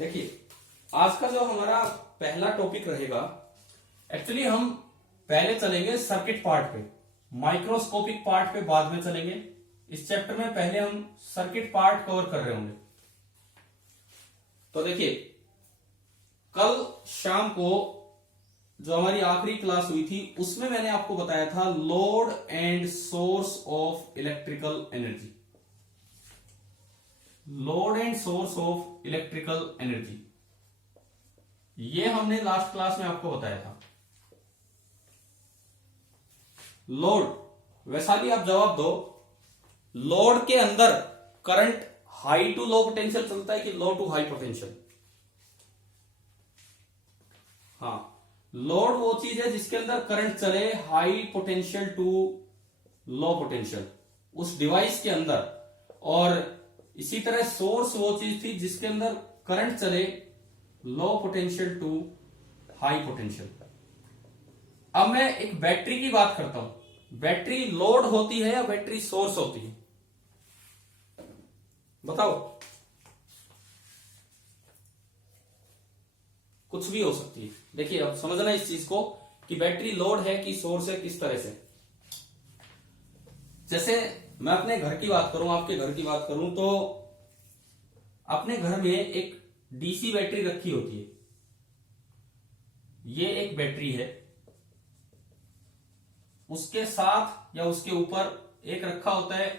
देखिए, आज का जो हमारा पहला टॉपिक रहेगा, एक्चुअली हम पहले चलेंगे सर्किट पार्ट पे, माइक्रोस्कोपिक पार्ट पे बाद में चलेंगे। इस चैप्टर में पहले हम सर्किट पार्ट कवर कर रहे होंगे। तो देखिए, कल शाम को जो हमारी आखिरी क्लास हुई थी उसमें मैंने आपको बताया था load and source of electrical energy. Load and source of electrical energy, ये हमने लास्ट क्लास में आपको बताया था। लोड, वैसा भी आप जवाब दो, लोड के अंदर current high to low potential चलता है कि लो टू हाई पोटेंशियल? हाँ, लोड वो चीज है जिसके अंदर करंट चले high potential to low potential उस डिवाइस के अंदर, और इसी तरह सोर्स वो चीज थी जिसके अंदर करंट चले low potential to high potential. अब मैं एक बैटरी की बात करता हूं। बैटरी लोड होती है या बैटरी सोर्स होती है? बताओ। कुछ भी हो सकती है। देखिए, अब समझना इस चीज को कि बैटरी लोड है कि सोर्स है, किस तरह से। जैसे मैं अपने घर की बात करूं, आपके घर की बात करूं, तो अपने घर में एक डीसी बैटरी रखी होती है। ये एक बैटरी है, उसके साथ या उसके ऊपर एक रखा होता है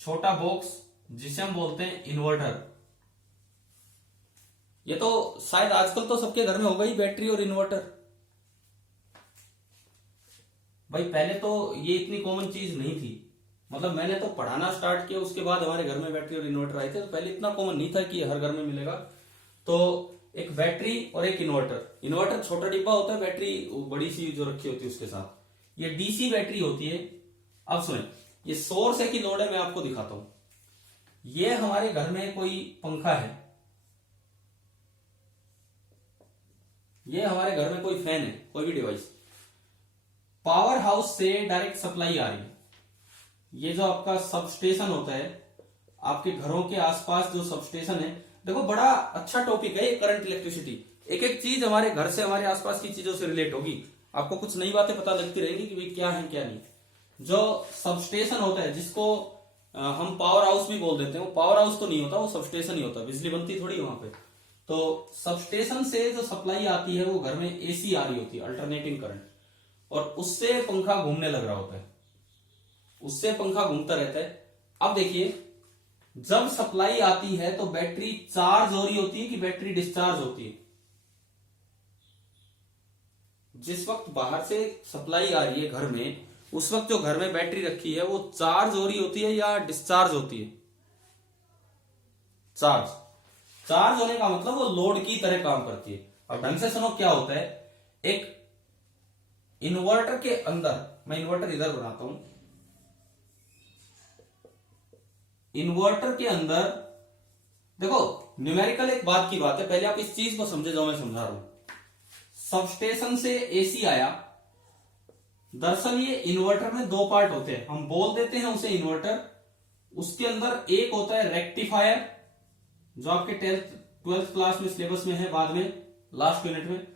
छोटा बॉक्स जिसे हम बोलते हैं इन्वर्टर। ये तो शायद आजकल तो सबके घर में होगा ही, बैटरी और इन्वर्टर। भाई पहले तो ये इतनी कॉमन चीज नहीं थी। मतलब मैंने तो पढ़ाना स्टार्ट किया उसके बाद हमारे घर में बैटरी और इन्वर्टर आए थे। तो पहले इतना कॉमन नहीं था कि हर घर में मिलेगा। तो एक बैटरी और एक इन्वर्टर। इन्वर्टर छोटा डिब्बा होता है, बैटरी बड़ी सी जो रखी होती है उसके साथ। ये डीसी बैटरी होती है। अब सुने, ये सोर्स है कि लोड है, मैं आपको दिखाता हूं। ये हमारे घर में कोई पंखा है, ये हमारे घर में कोई फैन है, कोई भी डिवाइस, पावर हाउस से डायरेक्ट सप्लाई आ रही है। ये जो आपका सबस्टेशन होता है, आपके घरों के आसपास जो सबस्टेशन है, देखो बड़ा अच्छा टॉपिक है ये करंट इलेक्ट्रिसिटी। एक एक चीज हमारे घर से, हमारे आसपास की चीजों से रिलेट होगी। आपको कुछ नई बातें पता लगती रहेगी कि भाई क्या है क्या नहीं। जो सबस्टेशन होता है, जिसको हम पावर हाउस भी बोल देते हैं, वो पावर हाउस तो नहीं होता, वो सबस्टेशन ही होता है। बिजली बनती थोड़ी वहां पे। तो सबस्टेशन से जो सप्लाई आती है वो घर में एसी आ रही होती है, अल्टरनेटिंग करंट, और उससे पंखा घूमने लग रहा होता है, उससे पंखा घूमता रहता है। अब देखिए, जब सप्लाई आती है तो बैटरी चार्ज हो रही होती है कि बैटरी डिस्चार्ज होती है? जिस वक्त बाहर से सप्लाई आ रही है घर में, उस वक्त जो घर में बैटरी रखी है वो चार्ज हो रही होती है या डिस्चार्ज होती है? चार्ज। चार्ज होने का मतलब वो लोड की तरह काम करती है। और ढंग से सुनो क्या होता है। एक इन्वर्टर के अंदर, मैं इन्वर्टर इधर बनाता हूं, इन्वर्टर के अंदर देखो, न्यूमेरिकल एक बात की बात है, पहले आप इस चीज को समझे जो मैं समझा रहा हूं। सबस्टेशन से एसी आया, दरअसल ये इन्वर्टर में दो पार्ट होते हैं, हम बोल देते हैं उसे इन्वर्टर। उसके अंदर एक होता है रेक्टिफायर, जो आपके 12th क्लास में सिलेबस में है, बाद में लास्ट यूनिट में,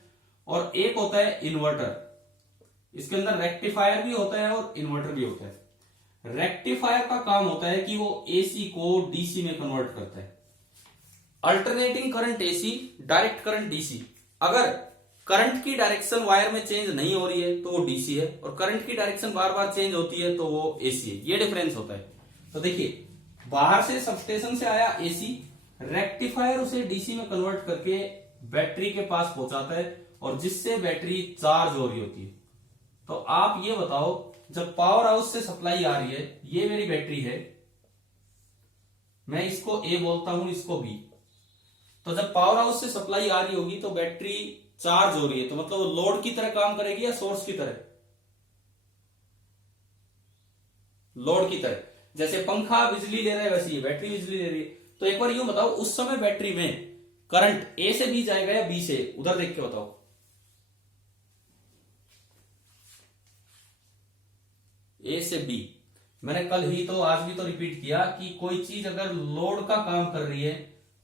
और एक होता है इन्वर्टर। इसके अंदर रेक्टिफायर भी होता है और इन्वर्टर भी होता है। रेक्टिफायर का काम होता है कि वो एसी को डीसी में कन्वर्ट करता है। Alternating current AC, direct current DC. अगर करंट की डायरेक्शन वायर में चेंज नहीं हो रही है तो वो डीसी है, और करंट की डायरेक्शन बार बार चेंज होती है तो वो एसी है। ये डिफरेंस होता है। तो देखिए, बाहर से सबस्टेशन से आया एसी, रेक्टिफायर उसे डीसी में कन्वर्ट करके बैटरी के पास पहुंचाता है, और जिससे बैटरी चार्ज हो रही होती है। तो आप ये बताओ, जब पावर हाउस से सप्लाई आ रही है, ये मेरी बैटरी है, मैं इसको ए बोलता हूं, इसको बी। तो जब पावर हाउस से सप्लाई आ रही होगी तो बैटरी चार्ज हो रही है, तो मतलब वो लोड की तरह काम करेगी या सोर्स की तरह? लोड की तरह। जैसे पंखा बिजली ले रहा है, वैसे ये बैटरी बिजली ले रही है। तो एक बार यूं बताओ, उस समय बैटरी में करंट ए से बी जाएगा या बी से? उधर देख के बताओ। ए से बी। मैंने कल ही तो, आज भी तो रिपीट किया कि कोई चीज अगर लोड का काम कर रही है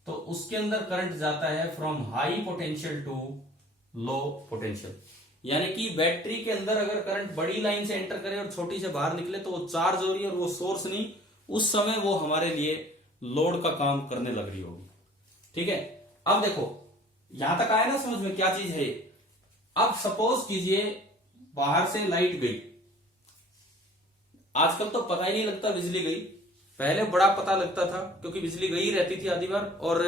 तो उसके अंदर करंट जाता है from high potential to low potential. यानी कि बैटरी के अंदर अगर करंट बड़ी लाइन से एंटर करे और छोटी से बाहर निकले तो वो चार्ज हो रही है और वो सोर्स नहीं, उस समय वो हमारे लिए लोड का काम करने लग रही होगी। ठीक है, अब देखो यहां तक आया ना समझ में क्या चीज है। अब सपोज कीजिए बाहर से लाइट गई, आजकल तो पता ही नहीं लगता बिजली गई, पहले बड़ा पता लगता था क्योंकि बिजली गई रहती थी आधी बार, और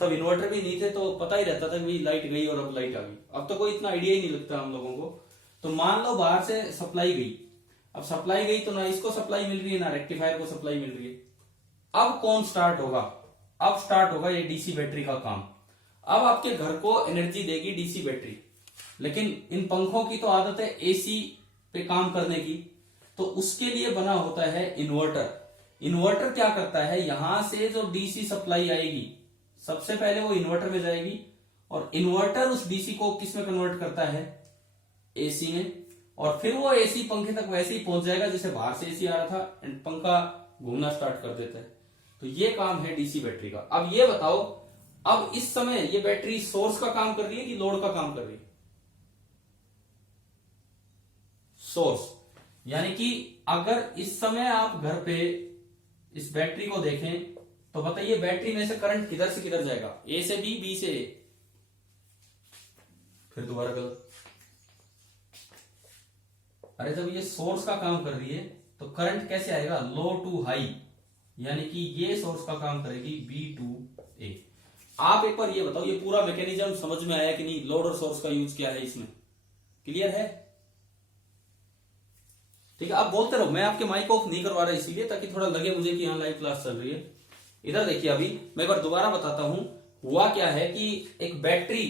तब इन्वर्टर भी नहीं थे तो पता ही रहता था कि लाइट गई और अब लाइट आ गई। अब तो कोई इतना आइडिया ही नहीं लगता हम लोगों को। तो मान लो बाहर से सप्लाई गई, अब सप्लाई गई तो ना इसको सप्लाई मिल रही है ना रेक्टिफायर को सप्लाई मिल रही है। अब कौन स्टार्ट होगा? अब स्टार्ट होगा ये डीसी बैटरी का काम। अब आपके घर को एनर्जी देगी डीसी बैटरी, लेकिन इन पंखों की तो आदत है एसी पे काम करने की, तो उसके लिए बना होता है इन्वर्टर। इन्वर्टर क्या करता है, यहां से जो डीसी सप्लाई आएगी सबसे पहले वो इन्वर्टर में जाएगी, और इन्वर्टर उस डीसी को किस में कन्वर्ट करता है? एसी में। और फिर वो एसी पंखे तक वैसे ही पहुंच जाएगा जैसे बाहर से एसी आ रहा था, एंड पंखा घूमना स्टार्ट कर देता है। तो ये काम है डीसी बैटरी का। अब ये बताओ, अब इस समय ये बैटरी सोर्स का काम कर रही है कि लोड का काम कर रही है? सोर्स। यानी कि अगर इस समय आप घर पे इस बैटरी को देखें तो बताइए बैटरी में से करंट किधर से किधर जाएगा? ए से बी, बी से ए, फिर दोबारा गलत। अरे जब ये सोर्स का काम कर रही है तो करंट कैसे आएगा? लो टू हाई, यानी कि ये सोर्स का काम करेगी बी टू ए। आप एक बार ये बताओ, ये पूरा मैकेनिज्म समझ में आया कि नहीं? लोड और सोर्स का यूज क्या है इसमें, क्लियर है? ठीक है, आप बोलते रहो, मैं आपके माइक ऑफ नहीं करवा रहा इसीलिए ताकि थोड़ा लगे मुझे कि यहाँ लाइव क्लास चल रही है। इधर देखिए, अभी मैं एक बार दोबारा बताता हूं हुआ क्या है कि एक बैटरी,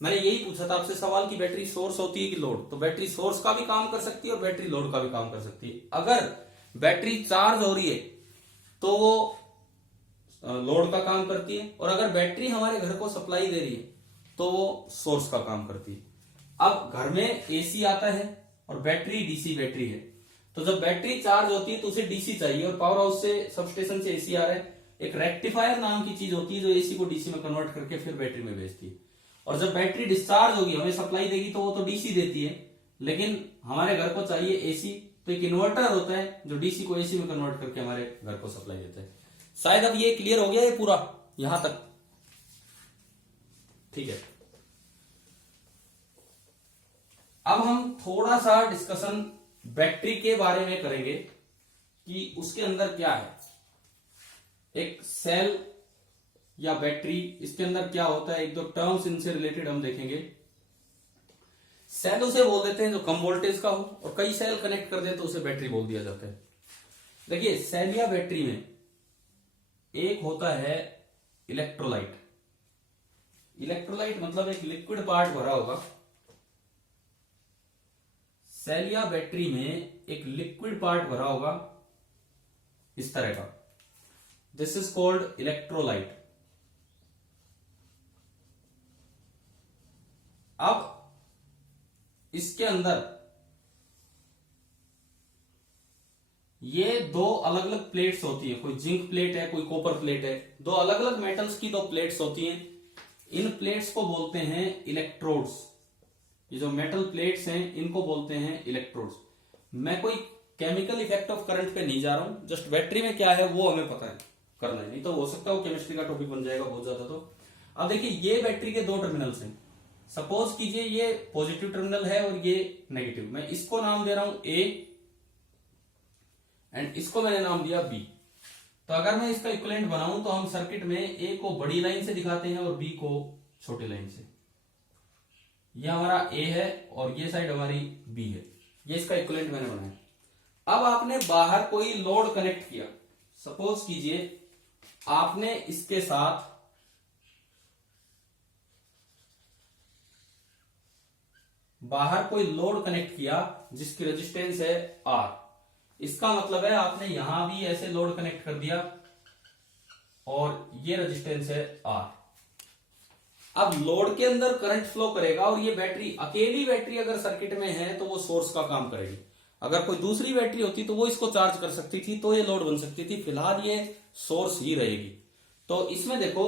मैंने यही पूछा था आपसे सवाल कि बैटरी सोर्स होती है कि लोड, तो बैटरी सोर्स का भी काम कर सकती है और बैटरी लोड का भी काम कर सकती है। अगर बैटरी चार्ज हो रही है तो वो लोड का काम करती है, और अगर बैटरी हमारे घर को सप्लाई दे रही है तो वो सोर्स का काम करती है। अब घर में एसी आता है और बैटरी डीसी बैटरी है, तो जब बैटरी चार्ज होती है तो उसे डीसी चाहिए, और पावर हाउस से सबस्टेशन से एसी आ रहा है। एक रेक्टिफायर नाम की चीज होती है जो एसी को डीसी में कन्वर्ट करके फिर बैटरी में भेजती है। और जब बैटरी डिस्चार्ज होगी, हमें सप्लाई देगी, तो वो तो डीसी देती है, लेकिन हमारे घर को चाहिए एसी, तो एक इन्वर्टर होता है जो डीसी को एसी में कन्वर्ट करके हमारे घर को सप्लाई देता है। शायद अब ये क्लियर हो गया ये पूरा यहां तक? ठीक है, अब हम थोड़ा सा डिस्कशन बैटरी के बारे में करेंगे कि उसके अंदर क्या है। एक सेल या बैटरी, इसके अंदर क्या होता है, एक दो टर्म्स इनसे रिलेटेड हम देखेंगे। सेल उसे बोल देते हैं जो कम वोल्टेज का हो, और कई सेल कनेक्ट कर दे तो उसे बैटरी बोल दिया जाता है। देखिए, सेल या बैटरी में एक होता है इलेक्ट्रोलाइट। इलेक्ट्रोलाइट मतलब एक लिक्विड पार्ट भरा होगा। सेल या बैटरी में एक लिक्विड पार्ट भरा होगा इस तरह का, दिस इज कॉल्ड इलेक्ट्रोलाइट। अब इसके अंदर ये दो अलग अलग प्लेट्स होती हैं, कोई जिंक प्लेट है, कोई कॉपर प्लेट है, दो अलग अलग मेटल्स की दो प्लेट्स होती हैं। इन प्लेट्स को बोलते हैं इलेक्ट्रोड्स। ये जो मेटल प्लेट्स हैं इनको बोलते हैं इलेक्ट्रोड्स। मैं कोई केमिकल इफेक्ट ऑफ करंट पे नहीं जा रहा हूं, जस्ट बैटरी में क्या है वो हमें पता है करना है, नहीं तो हो सकता है वो केमिस्ट्री का टॉपिक बन जाएगा बहुत ज्यादा। तो अब देखिए, ये बैटरी के दो टर्मिनल्स हैं। सपोज कीजिए ये पॉजिटिव टर्मिनल है और ये नेगेटिव। मैं इसको नाम दे रहा हूं ए, एंड इसको मैंने नाम दिया बी। तो अगर मैं इसका इक्विवेलेंट बनाऊं तो हम सर्किट में ए को बड़ी लाइन से दिखाते हैं और बी को छोटी लाइन से। ये हमारा ए है और ये साइड हमारी बी है। ये इसका इक्विवेलेंट मैंने बनाया। अब आपने बाहर कोई लोड कनेक्ट किया। सपोज कीजिए आपने इसके साथ बाहर कोई लोड कनेक्ट किया जिसकी रेजिस्टेंस है आर। इसका मतलब है आपने यहां भी ऐसे लोड कनेक्ट कर दिया और ये रेजिस्टेंस है आर। अब लोड के अंदर करंट फ्लो करेगा और ये बैटरी, अकेली बैटरी अगर सर्किट में है तो वो सोर्स का काम करेगी। अगर कोई दूसरी बैटरी होती तो वो इसको चार्ज कर सकती थी, तो ये लोड बन सकती थी। फिलहाल ये सोर्स ही रहेगी। तो इसमें देखो,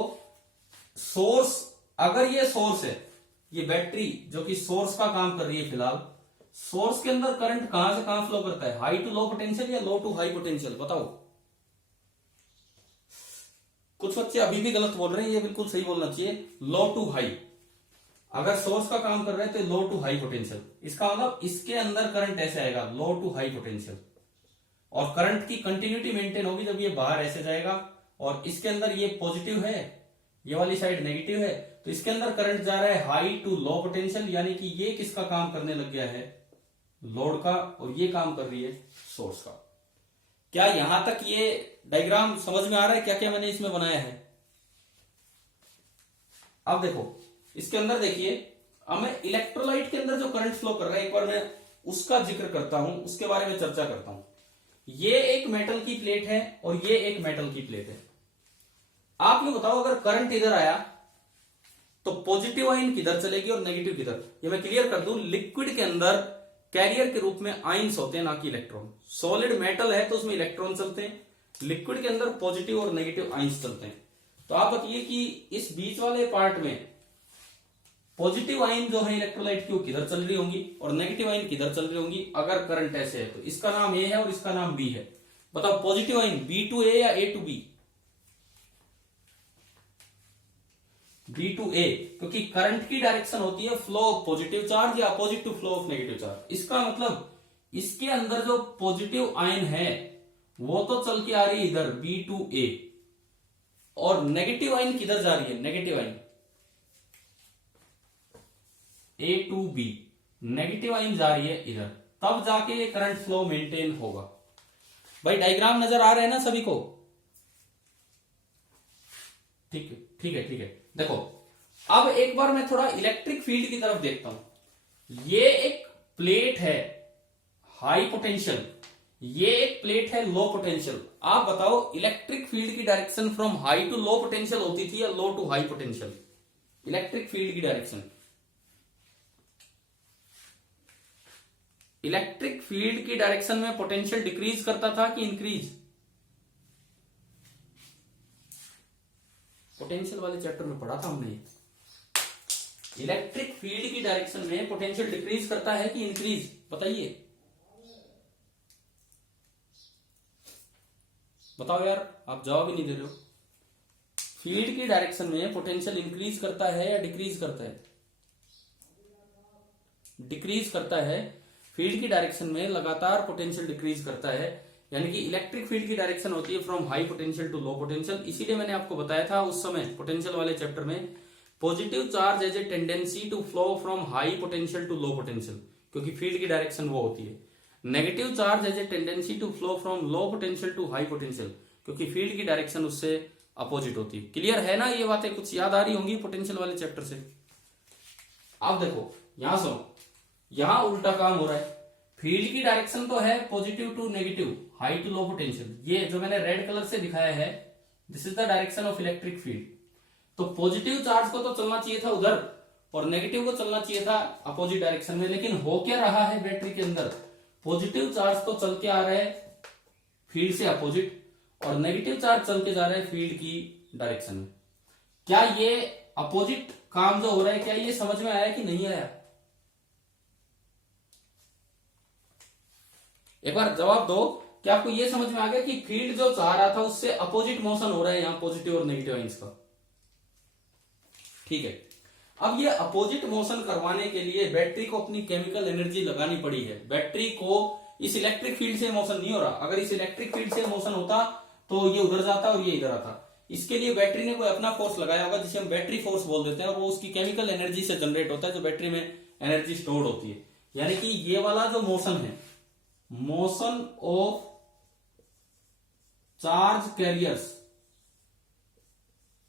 सोर्स, अगर ये सोर्स है, ये बैटरी जो कि सोर्स का काम कर रही है फिलहाल, सोर्स के अंदर करंट कहां से कहां फ्लो करता है, हाई टू लो पोटेंशियल या लो टू हाई पोटेंशियल, बताओ। कुछ बच्चे अभी भी गलत बोल रहे हैं, ये बिल्कुल सही बोलना चाहिए, लो टू हाई। अगर सोर्स का काम कर रहे हैं तो लो टू हाई पोटेंशियल, इसका मतलब इसके अंदर करंट ऐसे आएगा, लो टू हाई पोटेंशियल, और करंट की कंटिन्यूटी मेंटेन होगी जब ये बाहर ऐसे जाएगा, और इसके अंदर ये पॉजिटिव है, ये वाली साइड नेगेटिव है, तो इसके अंदर करंट जा रहा है हाई टू लो पोटेंशियल, यानी कि ये किसका काम करने लग गया है, लोड का, और ये काम कर रही है सोर्स का। क्या यहां तक ये डायग्राम समझ में आ रहा है, क्या क्या मैंने इसमें बनाया है। अब देखो इसके अंदर देखिए, अब मैं इलेक्ट्रोलाइट के अंदर जो करंट फ्लो कर रहा है, एक बार मैं उसका जिक्र करता हूं, उसके बारे में चर्चा करता हूं। ये एक मेटल की प्लेट है और ये एक मेटल की प्लेट है। आप ये बताओ, अगर करंट इधर आया तो पॉजिटिव आइन किधर चलेगी और नेगेटिव किधर। ये मैं क्लियर कर दूं, लिक्विड के अंदर कैरियर के रूप में आइंस होते हैं, ना कि इलेक्ट्रॉन। सॉलिड मेटल है तो उसमें इलेक्ट्रॉन चलते हैं, लिक्विड के अंदर पॉजिटिव और नेगेटिव आइंस चलते हैं। तो आप बताइए कि इस बीच वाले पार्ट में पॉजिटिव आइन जो है इलेक्ट्रोलाइट की, वो किधर चल रही होंगी और नेगेटिव आइन किधर चल रही होंगी। अगर करंट ऐसे है तो इसका नाम ए है और इसका नाम बी है। बताओ positive ion B to A या A to B. B to A, क्योंकि करंट की डायरेक्शन होती है फ्लो ऑफ पॉजिटिव चार्ज या opposite to flow of negative charge. इसका मतलब इसके अंदर जो पॉजिटिव आयन है वो तो चल के आ रही है इधर बी टू ए, और नेगेटिव आयन किधर जा रही है, negative ion A to B, negative ion जा रही है इधर, तब जाके ये करंट फ्लो मेंटेन होगा। भाई डायग्राम नजर आ रहे हैं ना सभी को, ठीक है ठीक है ठीक है। देखो अब एक बार मैं थोड़ा इलेक्ट्रिक फील्ड की तरफ देखता हूं। ये एक प्लेट है हाई पोटेंशियल, ये एक प्लेट है लो पोटेंशियल। आप बताओ इलेक्ट्रिक फील्ड की direction from high to low potential होती थी या low to high potential. Electric field की डायरेक्शन, इलेक्ट्रिक फील्ड की डायरेक्शन में पोटेंशियल डिक्रीज करता था कि इंक्रीज। पोटेंशियल वाले चैप्टर में पढ़ा था हमने, इलेक्ट्रिक फील्ड की डायरेक्शन में पोटेंशियल डिक्रीज करता है कि इंक्रीज, बताइए बताओ यार, आप जवाब ही नहीं दे रहे हो। फील्ड की डायरेक्शन में पोटेंशियल इंक्रीज करता है या डिक्रीज करता है, डिक्रीज करता है। फील्ड की डायरेक्शन में लगातार पोटेंशियल डिक्रीज करता है, यानी कि इलेक्ट्रिक फील्ड की डायरेक्शन होती है from high potential to low potential. इसीलिए मैंने आपको बताया था उस समय पोटेंशियल वाले चैप्टर में, positive charge has a tendency to flow from high potential to low potential, क्योंकि फील्ड की डायरेक्शन वो होती है। Negative charge has a tendency to flow from low potential to high potential, क्योंकि फील्ड की direction उससे opposite होती है। क्लियर है ना, ये बातें कुछ याद आ रही होंगी पोटेंशियल वाले चैप्टर से। अब देखो यहां सुनो, यहां उल्टा काम हो रहा है। फील्ड की डायरेक्शन तो है positive to negative, high to low potential. ये जो मैंने रेड कलर से दिखाया है, this is the direction of electric field. तो पॉजिटिव चार्ज को तो चलना चाहिए था उधर और नेगेटिव को चलना चाहिए था अपोजिट डायरेक्शन में, लेकिन हो क्या रहा है बैटरी के अंदर, पॉजिटिव चार्ज तो चल के आ रहा है फील्ड से अपोजिट और नेगेटिव चार्ज चल के जा रहा है फील्ड की डायरेक्शन में। क्या ये अपोजिट काम जो हो रहा है, क्या ये समझ में आया कि नहीं आया? एक बार जवाब दो, क्या आपको ये समझ में आ गया कि फील्ड जो चाह रहा था उससे अपोजिट मोशन हो रहा है यहां पॉजिटिव और नेगेटिव आइंस का? ठीक है, अब ये अपोजिट मोशन करवाने के लिए बैटरी को अपनी केमिकल एनर्जी लगानी पड़ी है। बैटरी को इस इलेक्ट्रिक फील्ड से मोशन नहीं हो रहा, अगर इस इलेक्ट्रिक फील्ड से मोशन होता तो ये उधर जाता और ये इधर आता। इसके लिए बैटरी ने कोई अपना फोर्स लगाया होगा जिसे हम बैटरी फोर्स बोल देते हैं, और वो उसकी केमिकल एनर्जी से जनरेट होता है जो बैटरी में एनर्जी स्टोर्ड होती है। यानी कि ये वाला जो मोशन है, motion of charge carriers,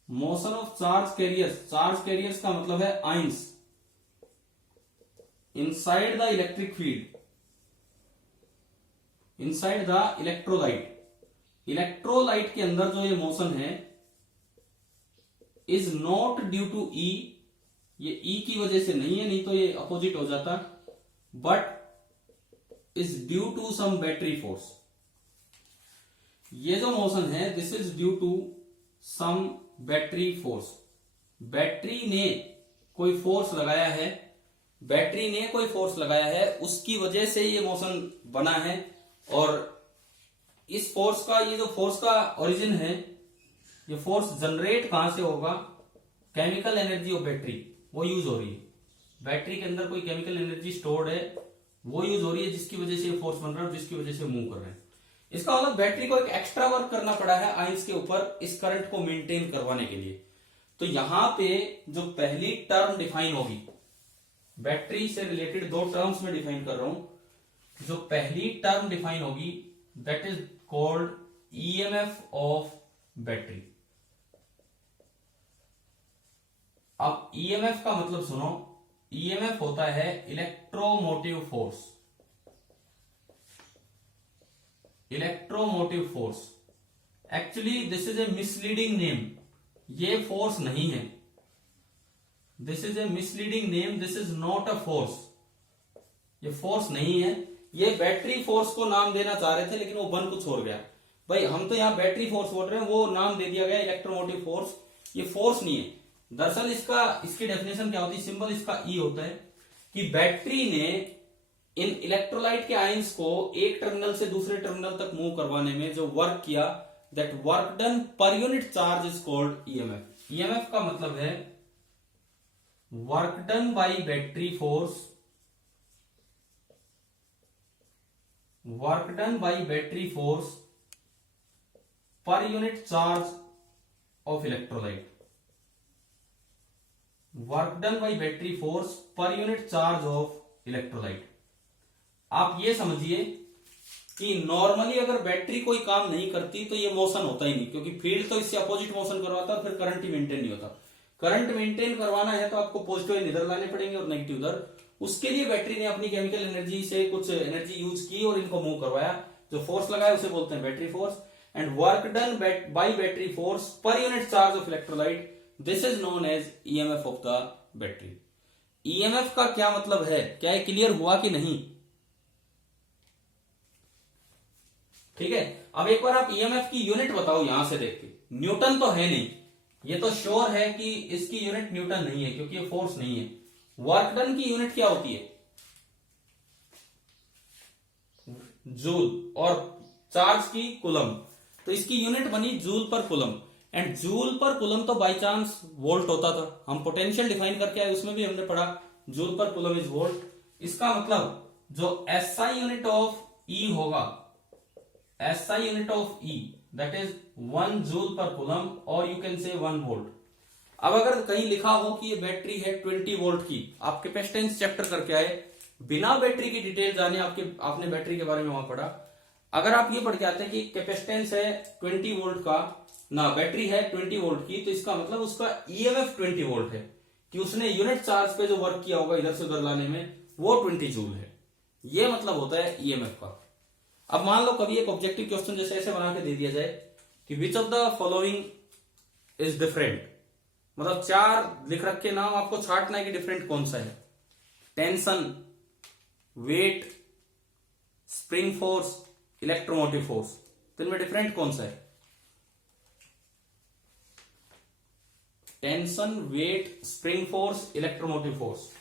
motion of charge carriers, charge carriers का मतलब है ions inside the electric field, inside the electrolyte. Electrolyte के अंदर जो ये मोशन है इज नॉट ड्यू टू ई, ये ई की वजह से नहीं है, नहीं तो ये अपोजिट हो जाता, but is due to some battery force. ये जो मोशन है this is due to some battery force, battery ने कोई फोर्स लगाया है, बैटरी ने कोई फोर्स लगाया है, उसकी वजह से ये मोशन बना है। और इस फोर्स का, ये जो फोर्स का ओरिजिन है, ये फोर्स जनरेट कहां से होगा? केमिकल एनर्जी ऑफ बैटरी वो यूज हो रही है। बैटरी के अंदर कोई केमिकल एनर्जी स्टोर्ड है, वो यूज हो रही है, जिसकी वजह से ये फोर्स बन रहा है, जिसकी वजह से मूव कर रहे हैं। इसका मतलब बैटरी को एक एक्स्ट्रा वर्क करना पड़ा है आयंस के ऊपर इस करंट को मेंटेन करवाने के लिए। तो यहां पे जो पहली टर्म डिफाइन होगी, बैटरी से रिलेटेड दो टर्म्स में डिफाइन कर रहा हूं। जो पहली टर्म डिफाइन होगी that is called EMF of battery. अब ईएमएफ का मतलब सुनो, ईएमएफ होता है electromotive force. Electromotive force, actually this is a misleading name, ये फोर्स नहीं है। This is a misleading name, this is not a force, ये फोर्स नहीं है। ये बैटरी फोर्स को नाम देना चाह रहे थे लेकिन वो बन कुछ और गया। भाई हम तो यहां बैटरी फोर्स बोल रहे हैं, वो नाम दे दिया गया इलेक्ट्रोमोटिव फोर्स। ये फोर्स नहीं है। दरअसल इसकी डेफिनेशन क्या होती है? सिंबल इसका ई होता है कि बैटरी ने इन इलेक्ट्रोलाइट के आयंस को एक टर्मिनल से दूसरे टर्मिनल तक मूव करवाने में जो वर्क किया, दैट वर्क डन पर unit charge is called EMF. EMF का मतलब है work done by battery force, work done by battery force per unit charge of electrolyte. Work done by battery force per unit charge of electrolyte. आप ये समझिए कि normally अगर battery कोई काम नहीं करती तो ये मोशन होता ही नहीं, क्योंकि फील्ड तो इससे अपोजिट मोशन करवाता, फिर करंट ही मेंटेन नहीं होता। करंट मेंटेन करवाना है तो आपको पॉजिटिव इधर लाने पड़ेंगे और नेगेटिव उधर। उसके लिए बैटरी ने अपनी केमिकल एनर्जी से कुछ एनर्जी यूज की और इनको मूव करवाया। जो फोर्स लगाया उसे बोलते हैं battery force. And work done by battery force per unit charge of electrolyte, this is known as EMF of the battery. EMF का क्या मतलब है? क्या ये क्लियर हुआ कि नहीं? ठीक है, अब एक बार आप ईएमएफ की यूनिट बताओ यहां से देख के। न्यूटन तो है नहीं, ये तो श्योर है कि इसकी यूनिट न्यूटन नहीं है क्योंकि ये फोर्स नहीं है। वर्क डन की यूनिट क्या होती है? जूल, और चार्ज की कूलम। तो इसकी यूनिट बनी जूल पर कूलम। एंड जूल पर कूलम तो बाय चांस वोल्ट होता था। हम पोटेंशियल डिफाइन करके आए, उसमें भी हमने पढ़ा जूल पर कूलम इज वोल्ट। इसका मतलब जो एसआई यूनिट ऑफ ई होगा, SI unit of E that is 1 joule पर कूलम, और यू कैन से 1 वोल्ट। अब अगर कहीं लिखा हो कि ये बैटरी है 20 वोल्ट की, आप कैपेसिटेंस चैप्टर करके आए, बिना बैटरी की डिटेल जाने आपने बैटरी के बारे में वहां पढ़ा। अगर आप ये पढ़ के आते हैं कि कैपेसिटेंस है 20 वोल्ट का, ना बैटरी है 20 वोल्ट की, तो इसका मतलब उसका ईएमएफ 20 वोल्ट है, कि उसने यूनिट चार्ज पे जो वर्क किया होगा इधर से उधर लाने में, वो 20 जूल है। ये मतलब होता है ईएमएफ का। अब मान लो कभी एक ऑब्जेक्टिव क्वेश्चन जैसे ऐसे बना के दे दिया जाए कि which of the following is different, मतलब 4 लिख रखे नाम, आपको छांटना है कि डिफरेंट कौन सा है। Tension, weight, spring force, electromotive force, तो इनमें डिफरेंट कौन सा है? Tension, weight, spring force, electromotive force.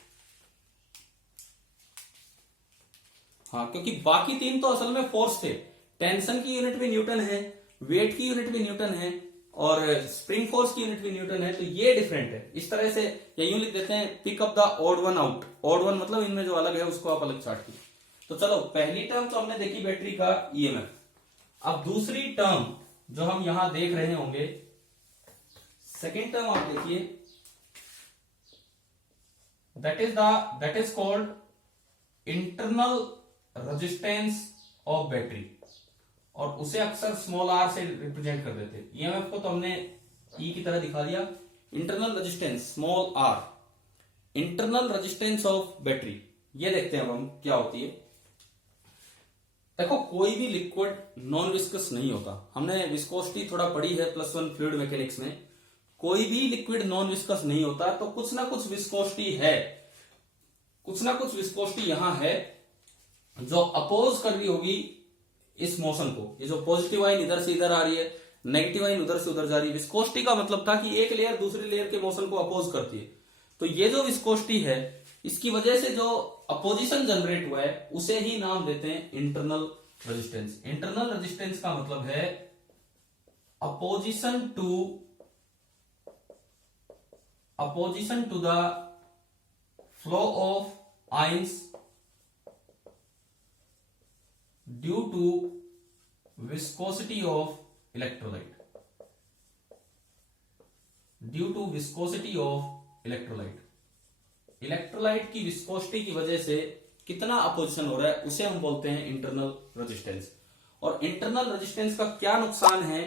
हाँ, क्योंकि बाकी 3 तो असल में फोर्स थे। टेंशन की यूनिट भी न्यूटन है, वेट की यूनिट भी न्यूटन है, और स्प्रिंग फोर्स की यूनिट भी न्यूटन है, तो ये डिफरेंट है। इस तरह से या यूं लिख देते हैं, pick up the odd one out. Odd one मतलब इनमें जो अलग है उसको आप अलग छाट कीजिए। तो चलो, पहली टर्म तो हमने देखी बैटरी का ईएमएफ। अब दूसरी टर्म जो हम यहां देख रहे होंगे, सेकेंड टर्म आप देखिए, that is called internal resistance of battery, और उसे अक्सर स्मॉल आर से रिप्रेजेंट कर देते हैं। ईएमएफ को तो हमने ई की तरह दिखा दिया। Internal resistance small R, internal resistance of battery, ये देखते हैं अब हम क्या होती है। देखो, कोई भी लिक्विड नॉन विस्कस नहीं होता। हमने विस्कोसिटी थोड़ा पढ़ी है +1 फ्लूइड मैकेनिक्स में। कोई भी लिक्विड नॉन विस्कस नहीं होता, तो कुछ ना कुछ विस्कोसिटी है, कुछ ना कुछ विस्कोसिटी यहां है जो अपोज कर रही होगी इस मोशन को। ये जो पॉजिटिव आइन इधर से इधर आ रही है, नेगेटिव आयन उधर से उधर जा रही है। विस्कोसिटी का मतलब था कि एक लेयर दूसरी लेयर के मोशन को अपोज करती है। तो ये जो विस्कोसिटी है, इसकी वजह से जो अपोजिशन जनरेट हुआ है उसे ही नाम देते हैं इंटरनल रेजिस्टेंस। इंटरनल रेजिस्टेंस का मतलब है opposition to the flow of ions due to viscosity of electrolyte. Due to viscosity of electrolyte, electrolyte की विस्कोसिटी की वजह से कितना अपोजिशन हो रहा है उसे हम बोलते हैं इंटरनल रेजिस्टेंस। और इंटरनल रेजिस्टेंस का क्या नुकसान है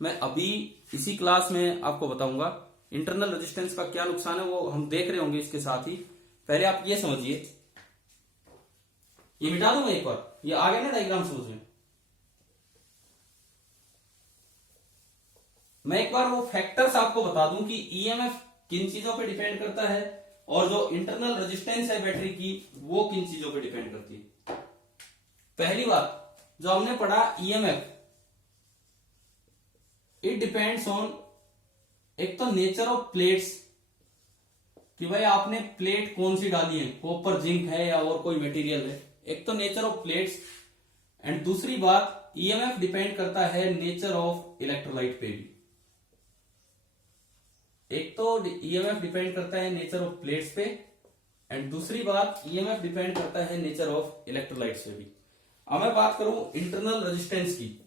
मैं अभी इसी क्लास में आपको बताऊंगा। इंटरनल रेजिस्टेंस का क्या नुकसान है वो हम देख रहे होंगे इसके साथ ही। पहले आप ये समझिए, ये मिटा दूं मैं एक बार, ये आ गया ना डायग्राम समझ में। मैं एक बार वो फैक्टर्स आपको बता दूं कि ईएमएफ किन चीजों पे डिपेंड करता है और जो इंटरनल रेजिस्टेंस है बैटरी की वो किन चीजों पे डिपेंड करती है। पहली बात जो हमने पढ़ा, ईएमएफ इट डिपेंड्स ऑन, एक तो नेचर ऑफ प्लेट्स कि भाई आपने प्लेट कौन सी डाली है, कॉपर, जिंक है या और कोई मटेरियल है। एक तो नेचर ऑफ प्लेट्स, एंड दूसरी बात ईएमएफ डिपेंड करता है नेचर ऑफ इलेक्ट्रोलाइट पे भी। एक तो ईएमएफ डिपेंड करता है नेचर ऑफ प्लेट्स पे, एंड दूसरी बात ईएमएफ डिपेंड करता है नेचर ऑफ इलेक्ट्रोलाइट्स पे भी। अब मैं बात करूं इंटरनल रेजिस्टेंस की।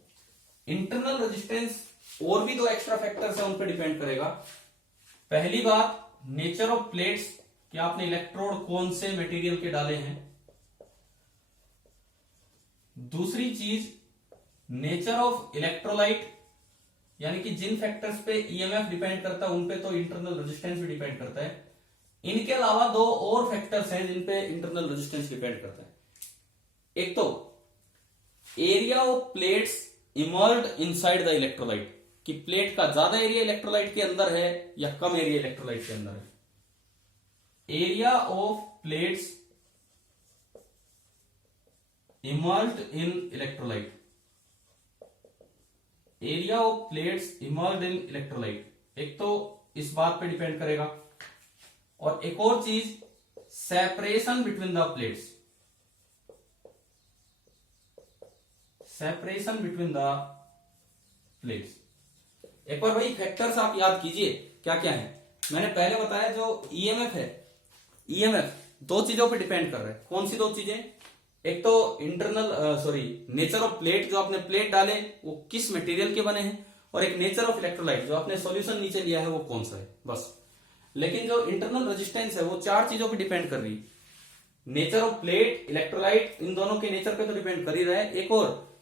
इंटरनल रेजिस्टेंस और भी दो एक्स्ट्रा फैक्टर्स है उन पे डिपेंड करेगा। पहली बात नेचर ऑफ प्लेट्स कि आपने इलेक्ट्रोड कौन से मटेरियल के डाले हैं। दूसरी चीज नेचर ऑफ इलेक्ट्रोलाइट, यानी कि जिन फैक्टर्स पे ईएमएफ डिपेंड करता है उन पे तो इंटरनल रेजिस्टेंस भी डिपेंड करता है। इनके अलावा दो और फैक्टर्स हैं जिन पे इंटरनल रेजिस्टेंस डिपेंड करता है। एक तो area of plates emerged inside the electrolyte, कि प्लेट का ज्यादा एरिया इलेक्ट्रोलाइट के अंदर है या कम एरिया इलेक्ट्रोलाइट के अंदर है। Area of plates emerged in electrolyte, area of plates emerged in electrolyte, एक तो इस बात पे डिपेंड करेगा। और एक और चीज separation between the plates, separation between the plates. एक बार भाई फैक्टर्स आप याद कीजिए क्या क्या है। मैंने पहले बताया जो ईएमएफ है, ईएमएफ दो चीजों पे डिपेंड कर रहा है। कौन सी दो चीजें? एक तो नेचर ऑफ प्लेट, जो आपने प्लेट डाले वो किस मटेरियल के बने हैं, और एक नेचर ऑफ इलेक्ट्रोलाइट, जो आपने सॉल्यूशन नीचे लिया है वो कौन सा है, बस। लेकिन जो इंटरनल रेजिस्टेंस है वो चार चीजों पे डिपेंड कर रही है। नेचर ऑफ प्लेट, इलेक्ट्रोलाइट, इन दोनों के नेचर पे तो डिपेंड कर ही रहा है। एक और